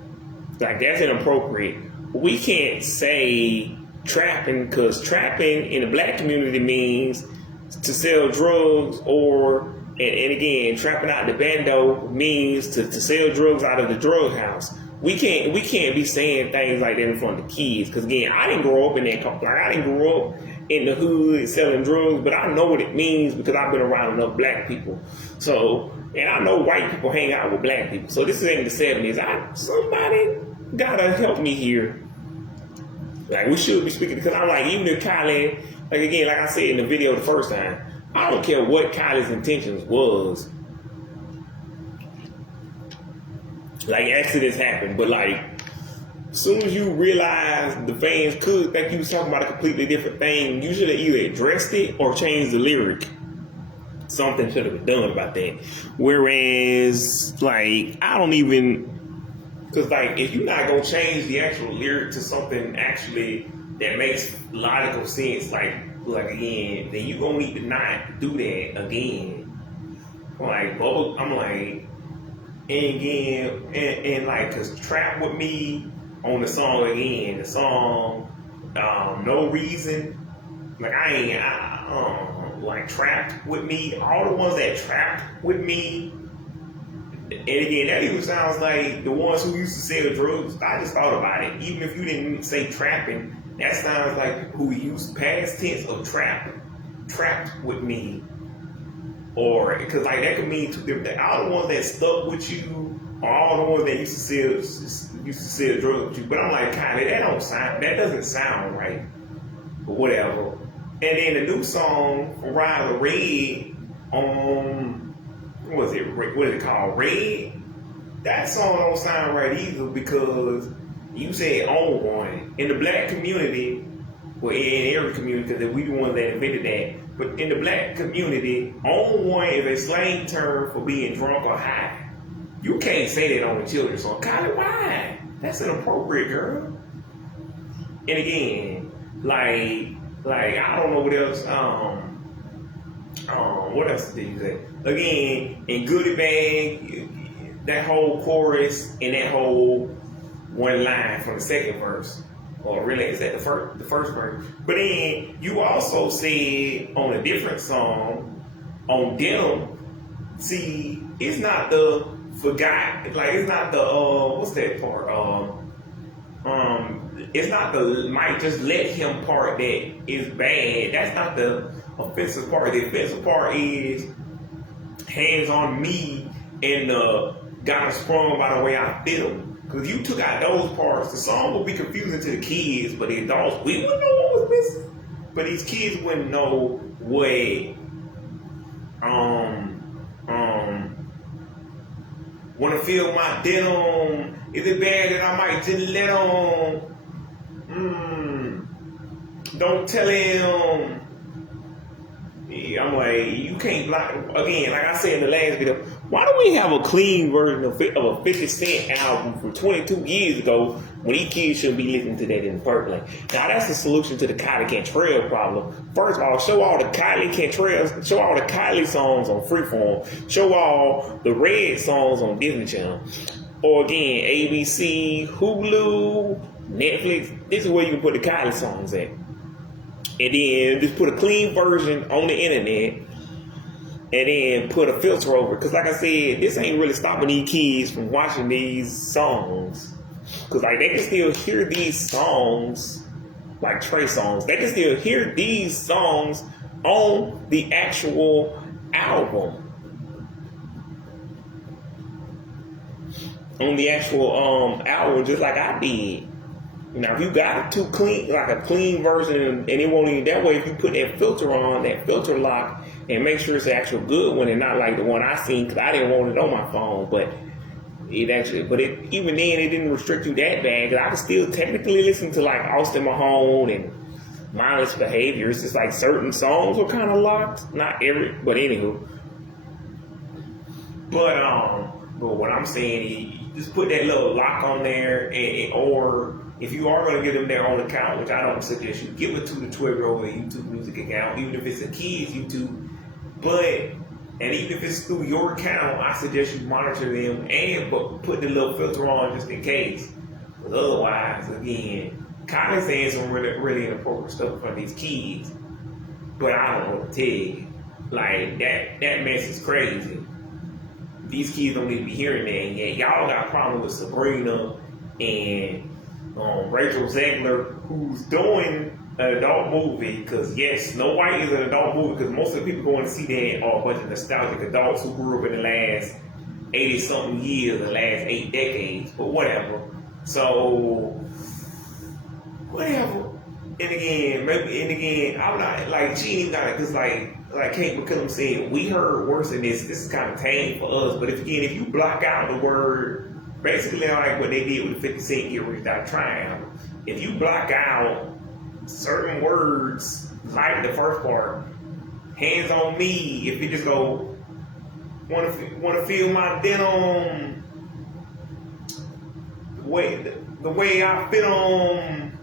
Like, that's inappropriate. We can't say trapping, because trapping in the black community means to sell drugs, or and again, trapping out the bando means to sell drugs out of the drug house. We can't be saying things like that in front of the kids, because again, I didn't grow up in that. Like, I didn't grow up in the hood selling drugs, but I know what it means because I've been around enough black people. So, and I know white people hang out with black people. So this is in the 70s. Somebody gotta help me here. Like, we should be speaking, because I'm like, even if Kylie, like again, like I said in the video the first time, I don't care what Kylie's intentions was. Like, accidents happen, but like, as soon as you realize the fans could think you was talking about a completely different thing, you should have either addressed it or changed the lyric. Something should have been done about that. Whereas, like, I don't even, because like, if you're not gonna change the actual lyric to something actually that makes logical sense, like again, then you gonna need to not do that again. Like, I'm like, and again, and like, cause Trap With Me on the song again, the song, No Reason, like like Trapped With Me, all the ones that trapped with me, and again, that even sounds like the ones who used to sell drugs. I just thought about it. Even if you didn't say trapping, that sounds like who used past tense of trapped with me. Or, because like that could mean two different things. All the ones that stuck with you, or all the ones that used to sell drugs with you. But I'm like, that doesn't sound right. But whatever. And then the new song from Ride the Red, what is it called? Red? That song don't sound right either, because you said on one. In the black community, well, in every community, because we the ones that invented that, but in the black community, on one is a slang term for being drunk or high. You can't say that on a children's song. Kylie, why? That's inappropriate, girl. And again, like I don't know what else. What else did you say? Again, in Goodie Bag, that whole chorus and that whole one line from the second verse, or really is that the first verse? But then you also said on a different song, on Denim, see, it's not the forgot, like it's not the what's that part? It's not the might just let him part that is bad. That's not the offensive part. The offensive part is hands on me and got sprung by the way I feel. Because you took out those parts, the song would be confusing to the kids, but the adults, we wouldn't know what was missing. But these kids wouldn't know what wanna feel my denim. Is it bad that I might just let on? Don't tell him. Yeah, I'm like, you can't block. Again, like I said in the last video, why don't we have a clean version of a 50 Cent album from 22 years ago when these kids shouldn't be listening to that in the first place? Now, that's the solution to the Kylie Cantrell problem. First of all, show all the Kylie songs on Freeform. Show all the Red songs on Disney Channel. Or again, ABC, Hulu, Netflix. This is where you can put the Kylie songs at. And then just put a clean version on the internet, and then put a filter over it. Because like I said, this ain't really stopping these kids from watching these songs. Because like they can still hear these songs like Trey songs. They can still hear these songs on the actual album. On the actual album, just like I did. Now, if you got it too clean, like a clean version, and it won't even that way, if you put that filter on, that filter lock, and make sure it's the actual good one and not like the one I seen, because I didn't want it on my phone, but it actually, even then, it didn't restrict you that bad, because I could still technically listen to like Austin Mahone and Mindless Behavior. It's just like certain songs were kind of locked, not every, but anywho. But what I'm saying is, just put that little lock on there, or if you are going to get them their own account, which I don't suggest you, give it to the 12-year-old YouTube Music account, even if it's a kid's YouTube. And even if it's through your account, I suggest you monitor them but put the little filter on just in case. Because otherwise, again, kind of saying some really, really inappropriate stuff in front of these kids. But I don't know what to tell you. Like, that mess is crazy. These kids don't need to be hearing that. And yet, y'all got a problem with Sabrina and Rachel Zegler, who's doing an adult movie. Because, yes, Snow White is an adult movie, because most of the people going to see that are a bunch of nostalgic adults who grew up in the last 80-something years, the last 8 decades, but whatever. So, whatever. And again, I'm not, like, she ain't got it, because, like Kate McCullum said, we heard worse than this. This is kind of tame for us. But if you block out the word, basically like what they did with the 50 Cent Get Rich Out Triumph, if you block out certain words, like the first part, hands on me, if you just go, wanna feel my denim, the way I fit on,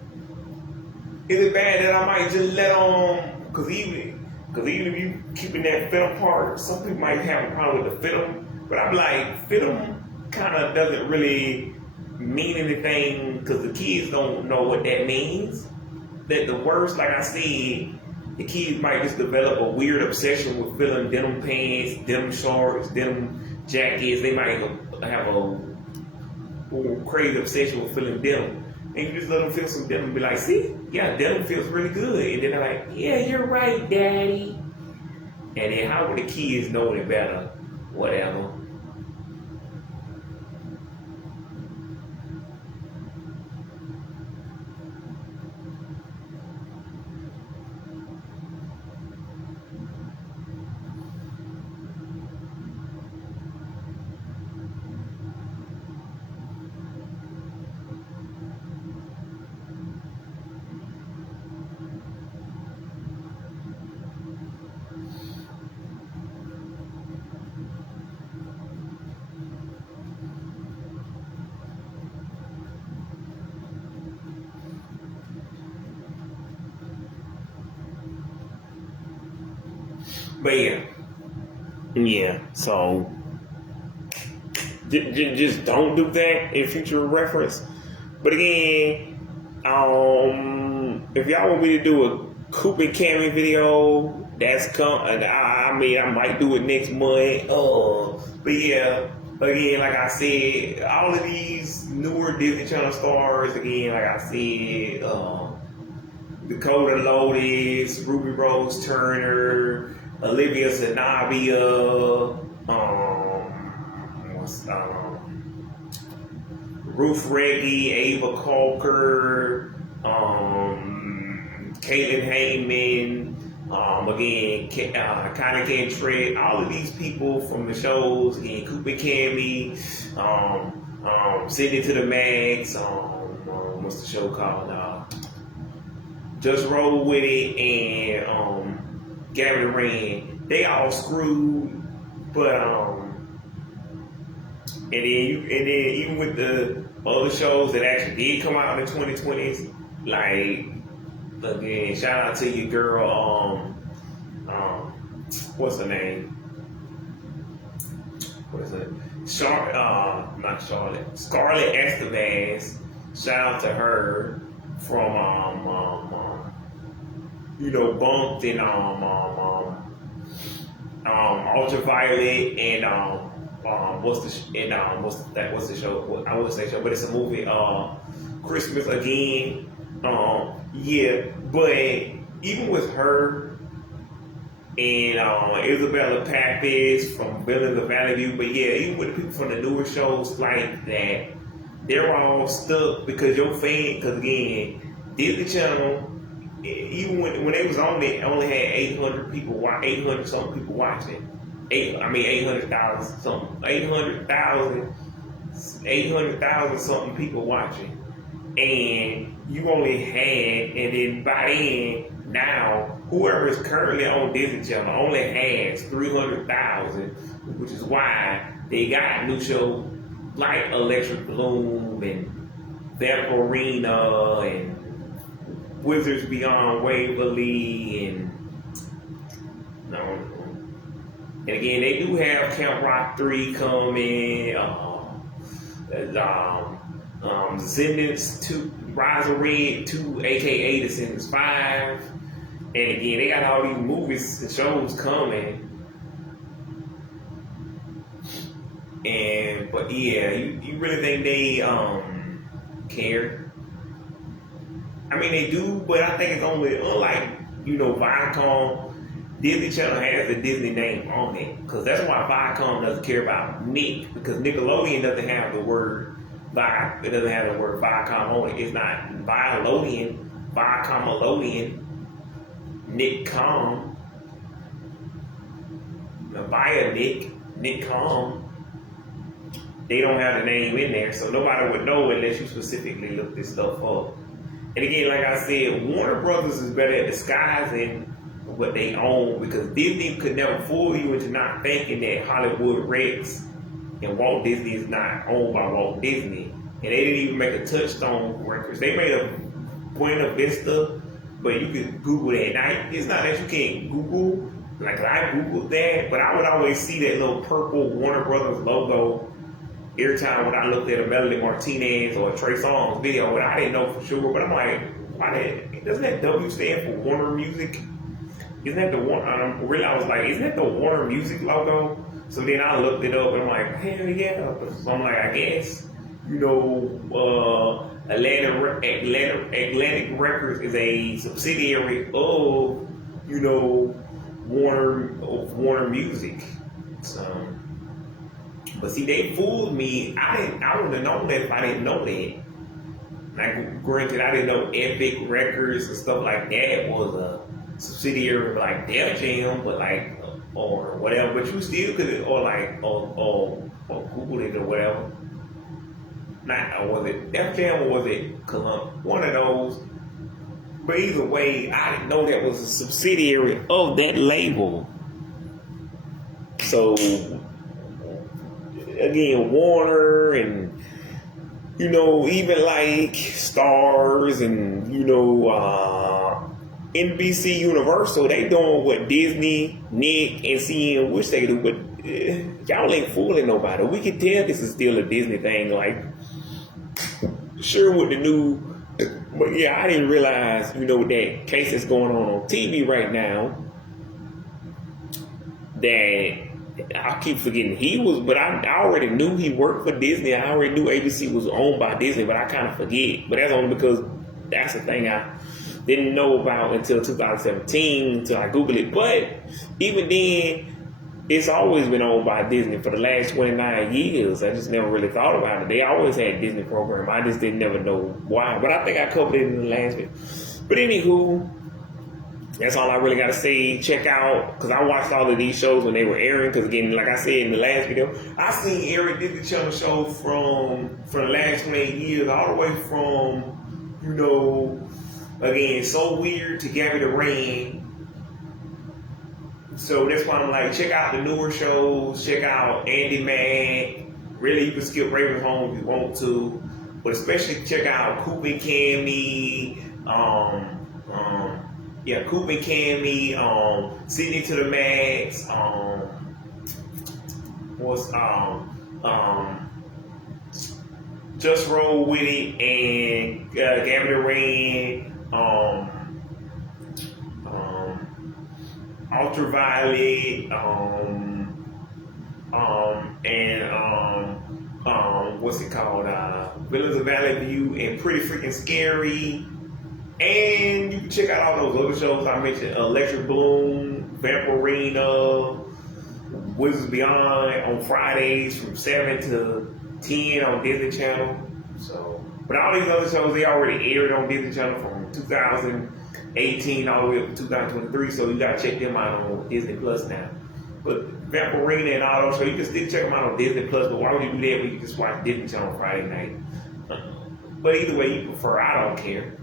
is it bad that I might just let on, because even if you keeping that film part, some people might have a problem with the film, but I'm like, film kind of doesn't really mean anything, because the kids don't know what that means. That the worst, like I said, the kids might just develop a weird obsession with feeling denim pants, denim shorts, denim jackets. They might have a crazy obsession with feeling denim. And you just let them feel some denim and be like, see, yeah, denim feels really good. And then they're like, yeah, you're right, Daddy. And then how would the kids know any better? Whatever. But yeah. So just don't do that in future reference. But again, if y'all want me to do a Coop and Cammy video, that's coming. I might do it next month. But yeah, again, like I said, all of these newer Disney Channel stars, again, like I said, Dakota Lotus, Ruby Rose Turner, Olivia Zanabia, Ruth Reggie, Ava Coker, Caitlin Heyman, again, Connie Cantrell, all of these people from the shows, again, Cooper Cammy, Sydney to the Max, what's the show called? Just Roll With It, and Gary Rand, they all screwed, but and then even with the other shows that actually did come out in the 2020s, like, again, shout out to your girl, what's her name? What is it? Not Charlotte. Scarlett Estevez. Shout out to her from Bumped and Ultraviolet and what's the show? I wouldn't say show, but it's a movie. Christmas Again. Yeah, but even with her and Isabella Pappas from Villains of Valley View, but yeah, even with the people from the newer shows like that, they're all stuck because your fan, because again, Disney Channel, even when they was on it, only had 800 something people watching. 800,000 something, 800,000 something people watching. And you only had, and then by then, now, whoever is currently on Disney Channel only has 300,000, which is why they got new shows like Electric Bloom and Vampirina and Wizards Beyond Waverly and and again they do have Camp Rock 3 coming, Descendants 2, Rise of Red 2, aka Descendants 5. And again, they got all these movies and shows coming. But yeah, you really think they care? I mean, they do, but I think it's only, unlike, Viacom, Disney Channel has the Disney name on it. Because that's why Viacom doesn't care about Nick, because Nickelodeon doesn't have the word it doesn't have the word Viacom on it. It's not Viacomolodian, Nickcom, Nickcom. They don't have the name in there, so nobody would know unless you specifically look this stuff up. And again, like I said, Warner Brothers is better at disguising what they own, because Disney could never fool you into not thinking that Hollywood Rex and Walt Disney is not owned by Walt Disney. And they didn't even make a Touchstone Records. They made a Buena Vista, but you can Google that. Now, it's not that you can't Google, like I Googled that, but I would always see that little purple Warner Brothers logo every time when I looked at a Melody Martinez or a Trey Songz video, but I didn't know for sure. But I'm like, doesn't that W stand for Warner Music? Isn't that the Warner? I was like, isn't that the Warner Music logo? So then I looked it up and I'm like, hell yeah. So I'm like, I guess, Atlantic Records is a subsidiary of, Warner Music. So, but see, they fooled me. I wouldn't have known that if I didn't know that. Like, granted, I didn't know Epic Records and stuff like that was a subsidiary of like Def Jam, but like, or whatever. But you still could, or Google it or whatever. Or was it Def Jam or was it Columbia? One of those. But either way, I didn't know that was a subsidiary of that label. So, again, Warner and, even like Stars and, NBC Universal, they doing what Disney, Nick, and CN wish they could do, but y'all ain't fooling nobody. We can tell this is still a Disney thing, like, sure with the new, but yeah, I didn't realize, that case that's going on TV right now, that I keep forgetting but I already knew he worked for Disney. I already knew ABC was owned by Disney, but I kind of forget. But that's only because that's the thing I didn't know about until 2017, until I Googled it. But even then, it's always been owned by Disney for the last 29 years. I just never really thought about it. They always had Disney program. I just didn't never know why. But I think I covered it in the last video. But anywho, that's all I really got to say. Check out, because I watched all of these shows when they were airing. Because again, like I said in the last video, I seen every Disney Channel show from the last 28 years, all the way from, again, So Weird to Gabby the Rain. So that's why I'm like, check out the newer shows. Check out Andy Mack. Really, you can skip Raven's Home if you want to. But especially check out Coop and Cammy. Coop and Cammy, Sydney to the Max, Just Roll With It, and Gabby the Rain, Ultraviolet, what's it called? Villains of Valley View, and Pretty Freaking Scary. And you can check out all those other shows I mentioned: Electric Bloom, Vampirina, Wizards Beyond on Fridays from 7 to 10 on Disney Channel. So, but all these other shows, they already aired on Disney Channel from 2018 all the way up to 2023. So you gotta check them out on Disney Plus now. But Vampirina and all those shows, you can still check them out on Disney Plus. But why would you do that when you can just watch Disney Channel on Friday night? But either way you prefer, I don't care.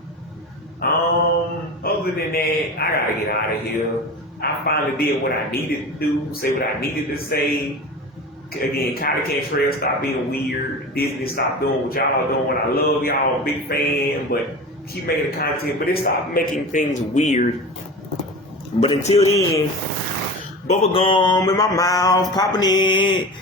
Other than that, I gotta get out of here. I finally did what I needed to do, say what I needed to say. Again, Kylie Cantrell, stop being weird. Disney, stop doing what y'all are doing. I love y'all, I'm a big fan, but keep making the content, but then stop making things weird. But until then, bubble gum in my mouth, popping it.